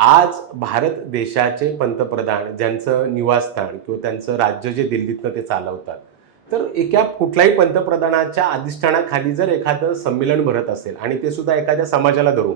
आज भारत देशाचे पंतप्रधान ज्यांचं निवासस्थान किंवा त्यांचं राज्य जे दिल्लीतनं ते चालवतात, तर एका कुठल्याही पंतप्रधानाच्या अधिष्ठानाखाली जर एखादं संमेलन भरत असेल आणि ते सुद्धा एखाद्या समाजाला धरून,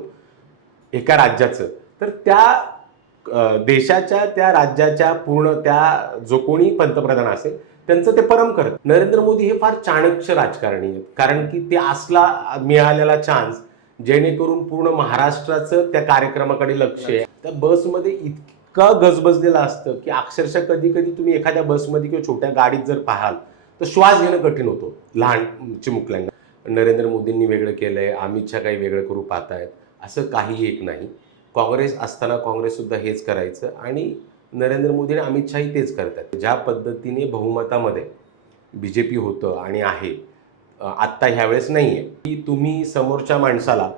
एका राज्याचं, तर त्या देशाच्या, त्या राज्याच्या पूर्ण त्या जो कोणी पंतप्रधान असेल, त्यांचं ते परम करत. नरेंद्र मोदी हे फार चाणक्य राजकारणी आहेत. कारण की ते असला मिळालेला चान्स जेणेकरून पूर्ण महाराष्ट्राचं त्या कार्यक्रमाकडे लक्ष आहे. त्या बसमध्ये इतकं गजबजलेलं असतं की अक्षरशः कधी कधी तुम्ही एखाद्या बसमध्ये किंवा छोट्या गाडीत जर पाहाल तर श्वास घेणं कठीण होतो लहान चिमुकल्यांना. नरेंद्र मोदींनी वेगळं केलंय, अमित शहा काही वेगळं करू पाहतायत, असं काही एक नाही. काँग्रेस असताना काँग्रेससुद्धा हेच करायचं आणि नरेंद्र मोदी आणि अमित शहाही तेच करतात. ज्या पद्धतीने बहुमतामध्ये बी जे पी होतं आणि आहे, आत्ता ह्यावेळेस नाही आहे, की तुम्ही समोरच्या माणसाला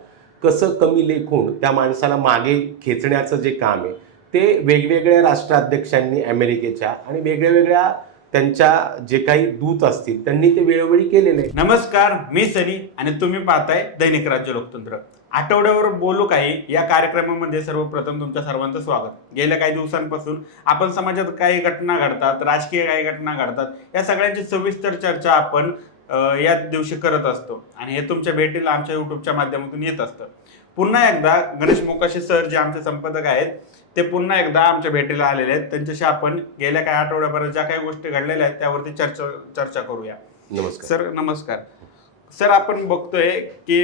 कसं कमी लेखून त्या माणसाला मागे खेचण्याचं जे काम आहे ते वेगवेगळ्या राष्ट्राध्यक्षांनी अमेरिकेच्या आणि वेगळ्या वेगळ्या त्यांच्या जे काही दूत असतील त्यांनी ते वेळोवेळी केलेलं आहे. नमस्कार, मी सनी आणि तुम्ही पाहताय दैनिक राज्य लोकतंत्र. आठवड्यावर बोलू काही या कार्यक्रमामध्ये सर्वप्रथम तुमच्या सर्वांचं स्वागत. गेल्या काही दिवसांपासून आपण समाजात काही घटना घडतात, राजकीय काही घटना घडतात, या सगळ्यांची सविस्तर चर्चा आपण या दिवशी करत असतो आणि हे तुमच्या भेटीला आमच्या युट्यूबच्या माध्यमातून येत असतं. पुन्हा एकदा गणेश मोकाशी सर जे आमचे संपादक आहेत ते पुन्हा एकदा आमच्या भेटीला आलेले आहेत. त्यांच्याशी आपण गेल्या काही आठवड्याभरात ज्या काही गोष्टी घडलेल्या आहेत त्यावरती चर्चा करूया. नमस्कार सर. नमस्कार सर. आपण बघतोय की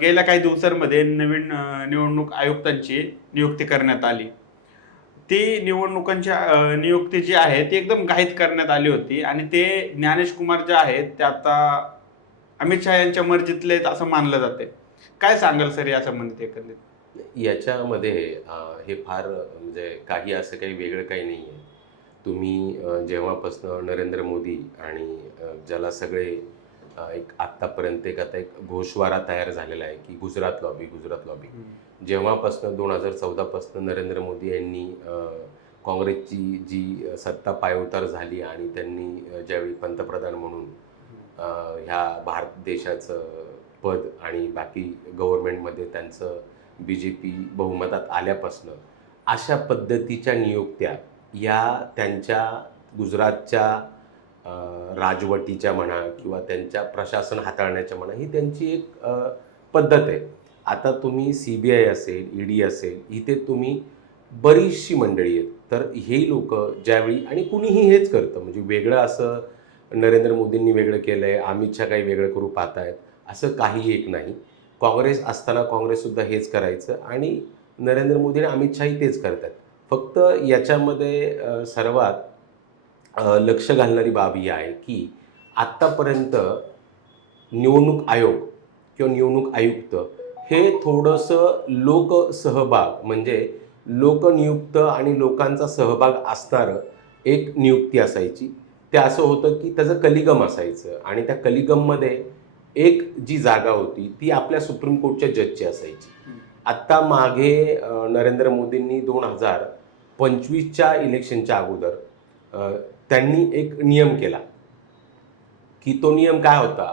गेल्या काही दिवसांमध्ये नवीन निवडणूक आयुक्तांची नियुक्ती करण्यात आली. ती निवडणुकांच्या नियुक्ती जी आहे ती एकदम घाईत करण्यात आली होती आणि ते ज्ञानेश कुमार जे आहेत ते आता अमित शहा यांच्या मर्जीतले आहेत असं मानलं जाते. काय सांगाल सर या संबंधित एकंदरीत? याच्यामध्ये हे फार म्हणजे काही असं काही वेगळं काही नाही आहे. तुम्ही जेव्हापासनं नरेंद्र मोदी आणि ज्याला सगळे एक आत्तापर्यंत आता एक घोषवारा तयार झालेला आहे की गुजरात लॉबी, गुजरात लॉबी. जेव्हापासनं 2014पासनं नरेंद्र मोदी यांनी काँग्रेसची जी सत्ता पायउतार झाली आणि त्यांनी ज्यावेळी पंतप्रधान म्हणून ह्या भारत देशाचं पद आणि बाकी गव्हर्नमेंटमध्ये त्यांचं बी जे पी बहुमतात आल्यापासनं अशा पद्धतीच्या नियुक्त्या या त्यांच्या गुजरातच्या राजवटीच्या म्हणा किंवा त्यांच्या प्रशासन हाताळण्याच्या म्हणा, ही त्यांची एक पद्धत आहे. आता तुम्ही CBI असेल, ED असेल, इथे तुम्ही बरीचशी मंडळी आहेत. तर हे लोक ज्यावेळी आणि कुणीही हेच करतं, म्हणजे वेगळं असं नरेंद्र मोदींनी वेगळं केलं आहे, अमित शहा काही वेगळं करू पाहतायत, असं काही एक नाही. काँग्रेस असताना काँग्रेससुद्धा हेच करायचं आणि नरेंद्र मोदी आणि अमित शहाही तेच करतात. फक्त याच्यामध्ये सर्वात लक्ष घालणारी बाब ही आहे की आत्तापर्यंत निवडणूक आयोग किंवा निवडणूक आयुक्त हे थोडंसं लोकसहभाग म्हणजे लोकनियुक्त आणि लोकांचा सहभाग असणारं एक नियुक्ती असायची. ते असं होतं की त्याचं कलिगम असायचं आणि त्या कलिगममध्ये एक जी जागा होती ती आपल्या सुप्रीम कोर्टच्या जजची असायची. आत्ता मागे नरेंद्र मोदींनी 2025च्या इलेक्शनच्या अगोदर त्यांनी एक नियम केला की तो नियम काय होता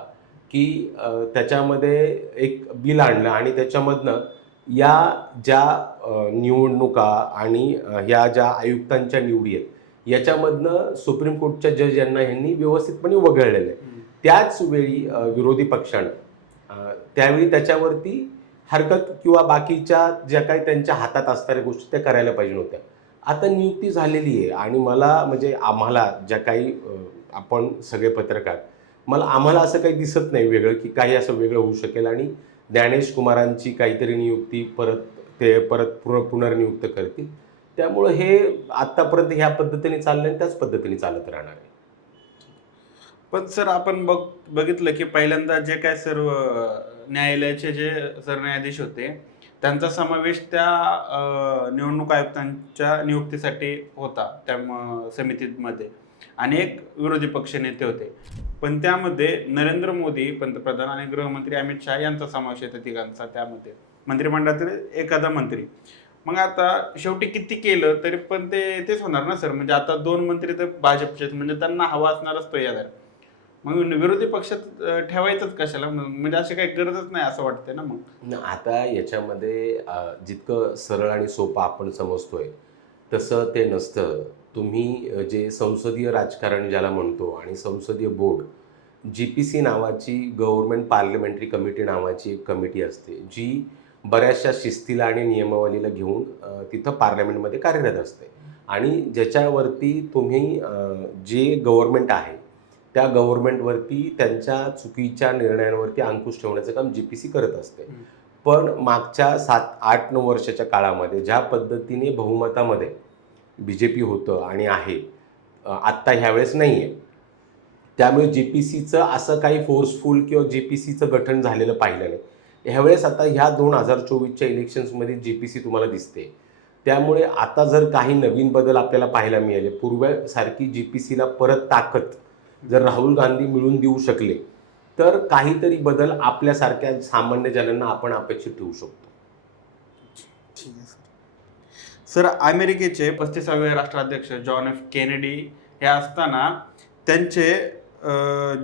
की त्याच्यामध्ये एक बिल आणलं आणि त्याच्यामधनं या ज्या निवडणुका आणि ह्या ज्या आयुक्तांच्या निवडी आहेत याच्यामधनं सुप्रीम कोर्टच्या जज यांनी व्यवस्थितपणे वगळलेलं आहे. त्याच वेळी विरोधी पक्षानं त्यावेळी त्याच्यावरती हरकत किंवा बाकीच्या ज्या काही त्यांच्या हातात असणाऱ्या गोष्टी त्या करायला पाहिजे नव्हत्या. आता नियुक्ती झालेली आहे आणि मला म्हणजे आम्हाला ज्या काही आपण सगळे पत्रकार, आम्हाला असं काही दिसत नाही वेगळं की काही असं वेगळं होऊ शकेल आणि ज्ञानेश कुमारांची काहीतरी नियुक्ती परत पुनर्नियुक्त करतील. त्यामुळं हे आत्तापर्यंत ह्या पद्धतीने चाललं आणि त्याच पद्धतीने चालत राहणार आहे. पण सर आपण बघितलं की पहिल्यांदा जे काय सर्व न्यायालयाचे जे सरन्यायाधीश होते त्यांचा समावेश त्या निवडणूक आयुक्तांच्या नियुक्तीसाठी होता त्या समितीमध्ये आणि एक विरोधी पक्ष नेते होते. पण त्यामध्ये नरेंद्र मोदी पंतप्रधान आणि गृहमंत्री अमित शहा यांचा समावेश येतो तिघांचा त्यामध्ये, मंत्रिमंडळातील एखादा मंत्री. मग आता शेवटी किती केलं तरी पण तेच होणार ना सर. म्हणजे आता 2 मंत्री तर भाजपचेच, म्हणजे त्यांना हवा असणारच तो याला. मग विरोधी पक्षात ठेवायचंच कशाला, म्हणजे अशी काही गरजच नाही असं वाटतंय ना मग. आता याच्यामध्ये जितकं सरळ आणि सोपं आपण समजतोय तसं ते नसतं. तुम्ही जे संसदीय राजकारण ज्याला म्हणतो आणि संसदीय बोर्ड, GPC नावाची गव्हर्नमेंट पार्लमेंटरी कमिटी नावाची एक कमिटी असते, जी बऱ्याचशा शिस्तीला आणि नियमावलीला घेऊन तिथं पार्लमेंटमध्ये कार्यरत असते. आणि ज्याच्यावरती तुम्ही जे गव्हर्नमेंट आहे त्या गव्हर्नमेंटवरती त्यांच्या चुकीच्या निर्णयांवरती अंकुश ठेवण्याचं काम GPC करत असते. पण मागच्या 7-8-9 वर्षाच्या काळामध्ये ज्या पद्धतीने बहुमतामध्ये BJP होतं आणि आहे, आत्ता ह्यावेळेस नाही आहे. त्यामुळे GPCचं असं काही फोर्सफुल किंवा GPCचं गठन झालेलं पाहिलं नाही. ह्यावेळेस आता ह्या 2024च्या इलेक्शन्समध्ये GPC तुम्हाला दिसते. त्यामुळे आता जर काही नवीन बदल आपल्याला पाहायला मिळाले, पूर्वीसारखी GPCला परत ताकद जर राहुल गांधी मिळवून देऊ शकले, तर काहीतरी बदल आपल्यासारख्या सामान्य जनांना आपण अपेक्षित ठेवू शकतो. ठीक आहे सर. अमेरिकेचे 35वे राष्ट्राध्यक्ष जॉन एफ केनेडी हे असताना त्यांचे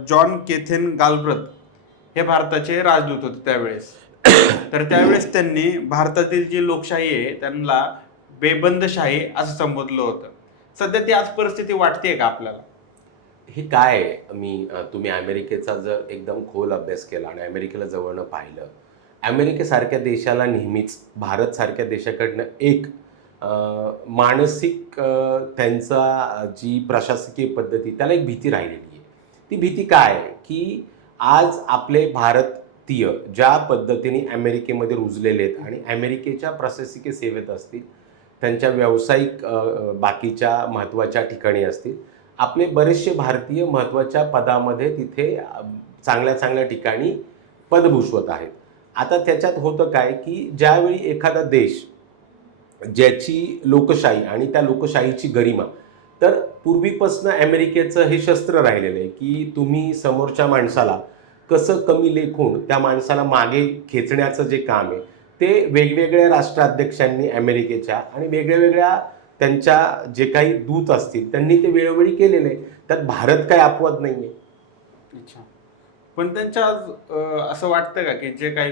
जॉन केथेन गालब्रथ हे भारताचे राजदूत होते त्यावेळेस. तर त्यावेळेस त्यांनी भारतातील जी लोकशाही आहे त्यांना बेबंदशाही असं संबोधलं होतं. सध्या ती आज परिस्थिती वाटते का आपल्याला? हे काय आहे, तुम्ही अमेरिकेचा जर एकदम खोल अभ्यास केला आणि अमेरिकेला जवळनं पाहिलं, अमेरिकेसारख्या देशाला नेहमीच भारतसारख्या देशाकडनं एक मानसिक त्यांचा जी प्रशासकीय पद्धती त्याला एक भीती राहिलेली आहे. ती भीती काय आहे की आज आपले भारतीय ज्या पद्धतीने अमेरिकेमध्ये रुजलेले आहेत आणि अमेरिकेच्या प्रशासकीय सेवेत असतील, त्यांच्या व्यावसायिक बाकीच्या महत्त्वाच्या ठिकाणी असतील, आपले बरेचसे भारतीय महत्त्वाच्या पदामध्ये तिथे चांगल्या चांगल्या ठिकाणी पद भूषवत आहेत. आता त्याच्यात होतं काय की ज्यावेळी एखादा देश ज्याची लोकशाही आणि त्या लोकशाहीची गरिमा, तर पूर्वीपासून अमेरिकेचं हे शस्त्र राहिलेलं आहे की तुम्ही समोरच्या माणसाला कसं कमी लेखून त्या माणसाला मागे खेचण्याचं जे काम आहे ते वेगवेगळ्या राष्ट्राध्यक्षांनी अमेरिकेच्या आणि वेगळ्या वेगळ्या त्यांच्या जे काही दूत असतील त्यांनी ते वेळोवेळी केलेलं आहे. त्यात भारत काय अपवाद नाही आहे. अच्छा. पण त्यांच्या असं वाटतं का की जे काही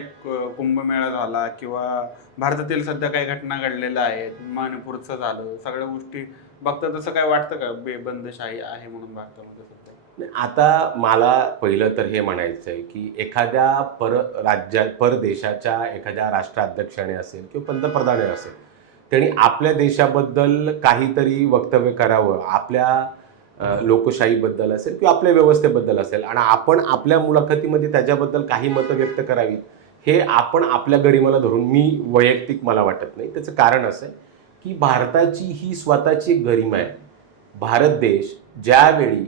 कुंभमेळा झाला किंवा भारतातील सध्या काही घटना घडलेल्या आहेत, मणिपूरचं झालं, सगळ्या गोष्टी बघता तसं काय वाटतं का बेबंदशाही आहे म्हणून भारतामध्ये सध्या? आता मला पहिलं तर हे म्हणायचं आहे की एखाद्या परदेशाच्या एखाद्या राष्ट्राध्यक्षाने असेल किंवा पंतप्रधाने असेल, त्यांनी आपल्या देशाबद्दल काहीतरी वक्तव्य करावं, आपल्या लोकशाहीबद्दल असेल किंवा आपल्या व्यवस्थेबद्दल असेल, आणि आपण आपल्या मुलाखतीमध्ये त्याच्याबद्दल काही मतं व्यक्त करावी, हे आपण आपल्या गरिमाला धरून वैयक्तिक मला वाटत नाही. त्याचं कारण असं आहे की भारताची ही स्वतःची एक गरिमा आहे. भारत देश ज्यावेळी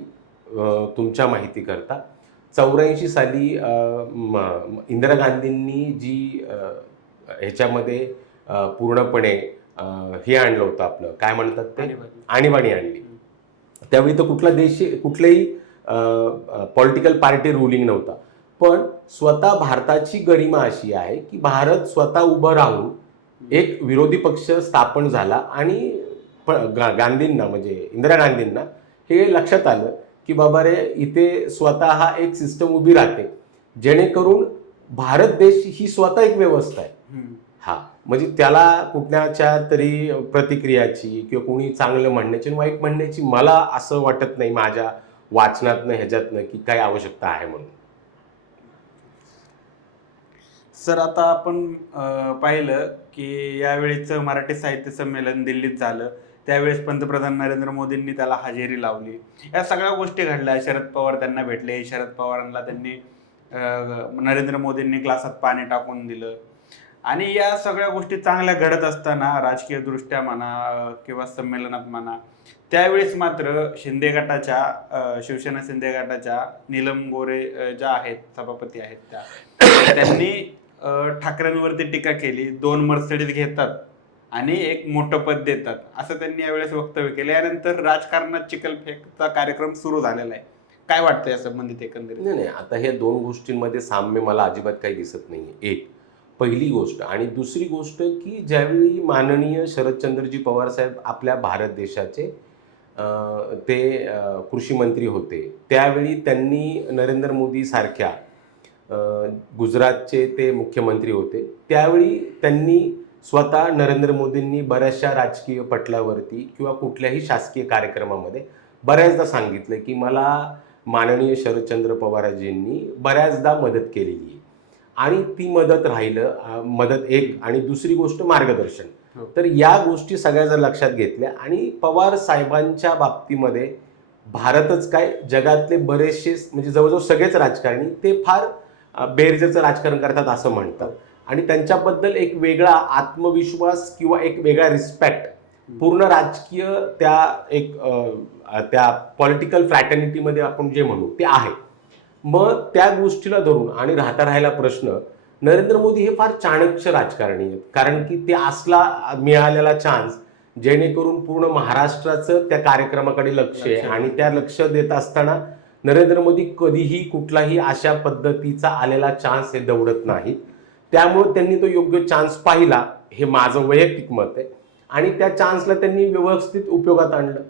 तुमच्या माहितीकरता 84 साली इंदिरा गांधींनी जी ह्याच्यामध्ये पूर्णपणे हे आणलं होतं, आपलं काय म्हणतात ते, आणीबाणी आणली, त्यावेळी तर कुठलाही पॉलिटिकल पार्टी रुलिंग नव्हता. पण स्वतः भारताची गरिमा अशी आहे की भारत स्वतः उभं राहून एक विरोधी पक्ष स्थापन झाला आणि गांधींना म्हणजे इंदिरा गांधींना हे लक्षात आलं की बाबा रे, इथे स्वतः हा एक सिस्टम उभी राहते जेणेकरून भारत देश ही स्वतः एक व्यवस्था आहे. हा म्हणजे त्याला कुठल्याच्या तरी प्रतिक्रियाची किंवा कोणी चांगलं म्हणण्याची वाईट म्हणण्याची मला असं वाटत नाही माझ्या वाचनातनं ह्याच्यातनं की काय आवश्यकता आहे म्हणून. सर, आता आपण पाहिलं की यावेळेचं मराठी साहित्य संमेलन दिल्लीत झालं, त्यावेळेस पंतप्रधान नरेंद्र मोदींनी त्याला हजेरी लावली. या सगळ्या गोष्टी घडल्या. शरद पवार त्यांना भेटले, शरद पवारांना त्यांनी नरेंद्र मोदींनी ग्लासात पाणी टाकून दिलं. आणि या सगळ्या गोष्टी चांगल्या घडत असताना राजकीय दृष्ट्या म्हणा किंवा संमेलनात म्हणा, त्यावेळेस मात्र शिंदे गटाच्या शिवसेना शिंदे गटाच्या नीलम गोरे ज्या आहेत, सभापती आहेत, त्यांनी ठाकरेंवरती टीका केली. 2 मर्सिडीज घेतात आणि एक मोठं पद देतात असं त्यांनी यावेळेस वक्तव्य केलं. यानंतर राजकारणात चिखलफेकचा कार्यक्रम सुरू झालेला आहे. काय वाटतं या संबंधित एकंदरीत? नाही, आता हे 2 गोष्टींमध्ये साम्य मला अजिबात काही दिसत नाहीये. एक पहिली गोष्ट, आणि दुसरी गोष्ट की ज्यावेळी माननीय शरदचंद्रजी पवार साहेब आपल्या भारत देशाचे ते कृषी मंत्री होते, त्यावेळी त्यांनी नरेंद्र मोदी सारख्या गुजरातचे ते मुख्यमंत्री होते, त्यावेळी त्यांनी स्वतः नरेंद्र मोदींनी बऱ्याचशा राजकीय पटलावरती किंवा कुठल्याही शासकीय कार्यक्रमामध्ये बऱ्याचदा सांगितलं की मला माननीय शरदचंद्र पवारजींनी बऱ्याचदा मदत केलेली आहे. आणि ती मदत राहिलं, मदत एक, आणि दुसरी गोष्ट मार्गदर्शन. हो. तर या गोष्टी सगळ्या जर लक्षात घेतल्या, आणि पवार साहेबांच्या बाबतीमध्ये भारतच काय, जगातले बरेचसे म्हणजे जवळजवळ सगळेच राजकारणी ते फार बेरजेचं राजकारण करतात असं म्हणतात. आणि त्यांच्याबद्दल एक वेगळा आत्मविश्वास किंवा एक वेगळा रिस्पेक्ट पूर्ण राजकीय त्या पॉलिटिकल फ्रॅटर्निटीमध्ये आपण जे म्हणू ते आहे. मग त्या गोष्टीला धरून आणि राहिला प्रश्न, नरेंद्र मोदी हे फार चाणक्य राजकारणी आहेत, कारण की ते असला मिळालेला चान्स जेणेकरून पूर्ण महाराष्ट्राचं त्या कार्यक्रमाकडे लक्ष आहे, आणि त्या लक्ष देत असताना नरेंद्र मोदी कधीही कुठलाही अशा पद्धतीचा आलेला चान्स हे दवडत नाहीत. त्यामुळे त्यांनी तो योग्य चान्स पाहिला, हे माझं वैयक्तिक मत आहे, आणि त्या चान्सला त्यांनी व्यवस्थित उपयोगात आणलं.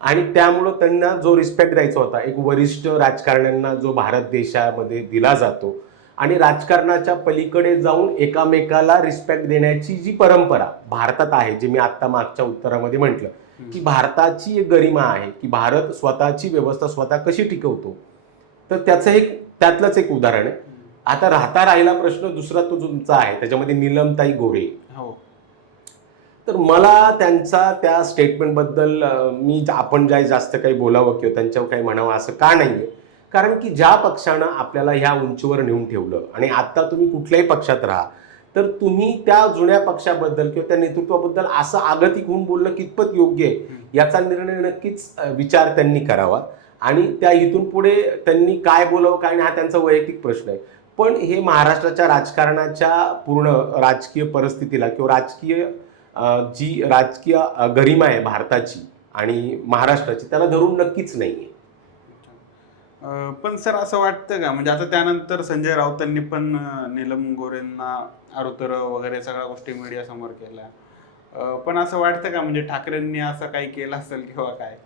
आणि त्यामुळं त्यांना जो रिस्पेक्ट द्यायचा होता, एक वरिष्ठ राजकारण्यांना जो भारत देशामध्ये दिला जातो, आणि राजकारणाच्या पलीकडे जाऊन एकामेकाला रिस्पेक्ट देण्याची जी परंपरा भारतात आहे, जे मी आत्ता मागच्या उत्तरामध्ये म्हटलं की भारताची एक गरिमा आहे की भारत स्वतःची व्यवस्था स्वतः कशी टिकवतो, तर त्यातलंच एक उदाहरण आहे. आता राहिला प्रश्न दुसरा तो तुमचा आहे, त्याच्यामध्ये नीलमताई गोरे. हो. तर मला त्यांचा त्या स्टेटमेंटबद्दल आपण जास्त काही बोलावं किंवा त्यांच्यावर काही म्हणावं असं का नाहीये, कारण की ज्या पक्षानं आपल्याला ह्या उंचीवर नेऊन ठेवलं, आणि आता तुम्ही कुठल्याही पक्षात राहा, तर तुम्ही त्या जुन्या पक्षाबद्दल किंवा त्या नेतृत्वाबद्दल असं आगतिक होऊन बोलणं कितपत योग्य आहे याचा निर्णय नक्कीच विचार त्यांनी करावा. आणि त्या इथून पुढे त्यांनी काय बोलावं काय नाही हा त्यांचा वैयक्तिक प्रश्न आहे. पण हे महाराष्ट्राच्या राजकारणाच्या पूर्ण राजकीय परिस्थितीला किंवा जी राजकीय गरिमा आहे भारताची आणि महाराष्ट्राची, त्याला धरून नक्कीच नाहीये. पण सर असं वाटतं का, म्हणजे आता त्यानंतर संजय राऊतांनी पण नीलम गोरेंना आरोतर वगैरे सगळ्या गोष्टी मीडिया समोर केल्या, पण असं वाटतं का म्हणजे ठाकरेंनी असं काही केलं असेल किंवा काय?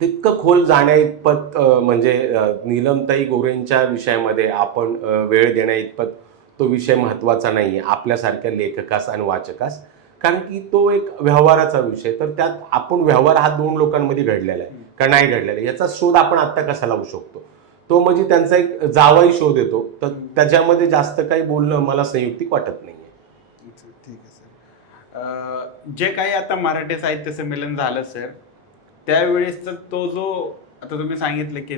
तितकं खोल जाण्या इतपत म्हणजे नीलमताई गोरेंच्या विषयामध्ये आपण वेळ देण्या इतपत तो विषय महत्त्वाचा नाही आहे आपल्यासारख्या लेखकास आणि वाचकास, कारण की तो एक व्यवहाराचा विषय. तर त्यात आपण व्यवहार हा दोन लोकांमध्ये घडलेला आहे का नाही घडलेला आहे याचा शोध आपण आत्ता कसा लावू शकतो, तो म्हणजे त्यांचा एक जावाई शोध येतो. तर त्याच्यामध्ये जास्त काही बोलणं मला संयुक्तिक वाटत नाही आहे. ठीक आहे सर. जे काही आता मराठी साहित्य संमेलन झालं सर, त्यावेळेस तो जो आता तुम्ही सांगितलं की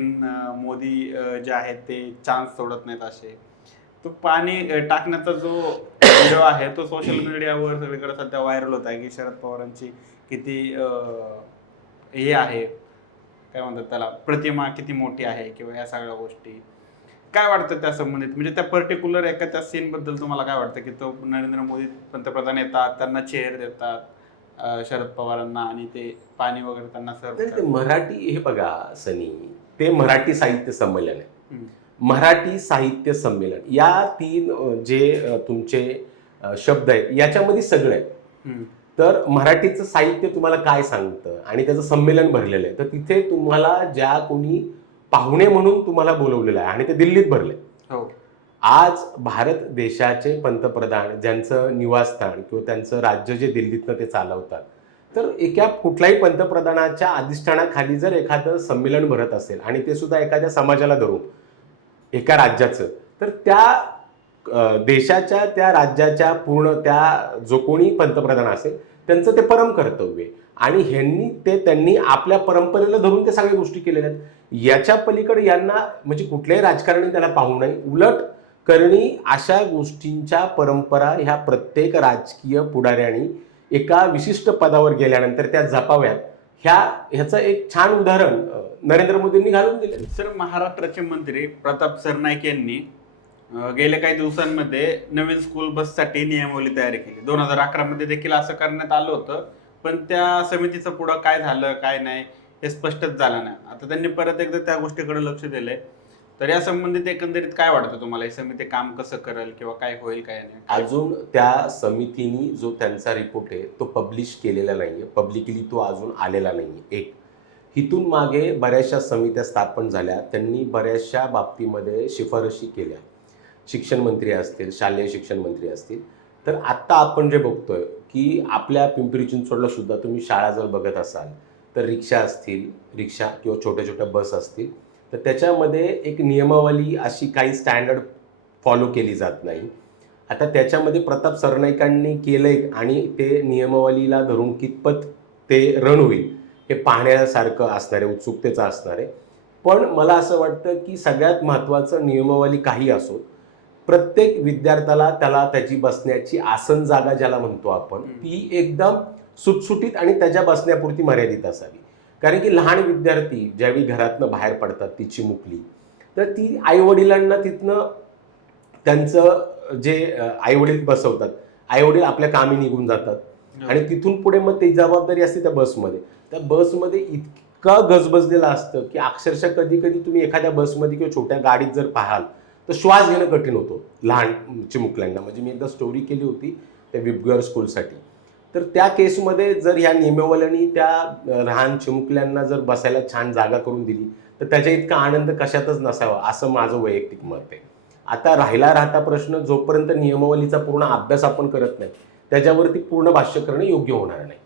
मोदी जे आहेत ते चान्स सोडत नाहीत असे, तो पाणी टाकण्याचा जो व्हिडिओ आहे तो सोशल मीडियावर सगळीकडे सध्या व्हायरल होत आहे की शरद पवारांची किती हे आहे, काय म्हणतात त्याला, प्रतिमा किती मोठी आहे किंवा या सगळ्या गोष्टी. काय वाटतं त्या संबंधित, म्हणजे त्या पर्टिक्युलर एका त्या सीन बद्दल तुम्हाला काय वाटतं की तो नरेंद्र मोदी पंतप्रधान येतात, त्यांना चेअर देतात शरद पवारांना, आणि ते पाणी वगैरे त्यांना सर्व. मराठी, हे बघा सनी, ते मराठी साहित्य संमेलन आहे. मराठी साहित्य संमेलन या तीन जे तुमचे शब्द आहेत याच्यामध्ये सगळं आहे. तर मराठीचं साहित्य तुम्हाला काय सांगतं आणि त्याचं संमेलन भरलेलं आहे, तर तिथे तुम्हाला ज्या कोणी पाहुणे म्हणून तुम्हाला बोलवलेलं आहे आणि ते दिल्लीत भरले. हो. आज भारत देशाचे पंतप्रधान ज्यांचं निवासस्थान किंवा त्यांचं राज्य जे दिल्लीतनं ते चालवतात, तर एका कुठल्याही पंतप्रधानाच्या अधिष्ठानाखाली जर एखादं संमेलन भरत असेल आणि ते सुद्धा एखाद्या समाजाला धरून एका राज्याचं, तर त्या देशाच्या त्या राज्याच्या पूर्ण त्या जो कोणी पंतप्रधान असेल त्यांचं ते परम कर्तव्य आहे. आणि त्यांनी आपल्या परंपरेला धरून ते सगळ्या गोष्टी केलेल्या आहेत. याच्या पलीकडे यांना म्हणजे कुठल्याही राजकारणी त्याला पाहू नये, उलट करणी अशा गोष्टींच्या परंपरा ह्या प्रत्येक राजकीय पुढाऱ्यांनी एका विशिष्ट पदावर गेल्यानंतर त्या जपाव्यात, ह्याचं एक छान उदाहरण नरेंद्र मोदींनी घालून दिले. सर, महाराष्ट्राचे मंत्री प्रताप सरनाईक यांनी गेल्या काही दिवसांमध्ये नवीन स्कूल बससाठी नियमावली तयारी केली. 2011 मध्ये देखील असं करण्यात आलं होतं, पण त्या समितीचं पुढं काय झालं काय नाही हे स्पष्टच झालं नाही. आता त्यांनी परत एकदा त्या गोष्टीकडे लक्ष दिलंय. तर या संबंधित एकंदरीत काय वाटतं तुम्हाला, ही समिती काम कसं करेल किंवा काय होईल काय नाही? अजून त्या समितीने जो त्यांचा रिपोर्ट आहे तो पब्लिश केलेला नाहीये, पब्लिकली तो अजून आलेला नाहीये. एक इथून मागे बऱ्याचशा समित्या स्थापन झाल्या, त्यांनी बऱ्याचशा बाबतीमध्ये शिफारशी केल्या. शिक्षण मंत्री असतील, शालेय शिक्षण मंत्री असतील. तर आत्ता आपण जे बघतोय की आपल्या पिंपरी चिंचवडला सुद्धा तुम्ही शाळा जर बघत असाल तर रिक्षा असतील, रिक्षा किंवा छोट्या छोट्या बस असतील, तर त्याच्यामध्ये एक नियमावली अशी काही स्टँडर्ड फॉलो केली जात नाही. आता त्याच्यामध्ये प्रताप सरनाईकांनी केलंय आणि ते नियमावलीला धरून कितपत ते रन होईल हे पाहण्यासारखं असणार आहे, उत्सुकतेचं असणार आहे. पण मला असं वाटतं की सगळ्यात महत्त्वाचं नियमावली काही असो, प्रत्येक विद्यार्थ्याला त्याला त्याची बसण्याची आसन जागा ज्याला म्हणतो आपण, ती एकदम सुटसुटीत आणि त्याच्या बसण्यापुरती मर्यादित असावी. कारण की लहान विद्यार्थी ज्यावेळी घरातनं बाहेर पडतात ती चिमुकली, तर ती आईवडिलांना तिथनं त्यांचं जे आईवडील बसवतात, आईवडील आपल्या कामी निघून जातात आणि तिथून पुढे मग ती जबाबदारी असते त्या बसमध्ये. त्या बसमध्ये इतकं गजबजलेलं असतं की अक्षरशः कधी कधी तुम्ही एखाद्या बसमध्ये किंवा छोट्या गाडीत जर पाहाल तर श्वास घेणं कठीण होतो लहान चिमुकल्यांना. म्हणजे मी एकदा स्टोरी केली होती त्या विबगर स्कूलसाठी. तर त्या केसमध्ये जर ह्या नियमावलीने त्या लहान चिमुकल्यांना जर बसायला छान जागा करून दिली तर त्याच्या इतका आनंद कशातच नसावा, असं माझं वैयक्तिक मत आहे. आता राहता प्रश्न, जोपर्यंत नियमावलीचा पूर्ण अभ्यास आपण करत नाही त्याच्यावरती पूर्ण भाष्य करणं योग्य होणार नाही.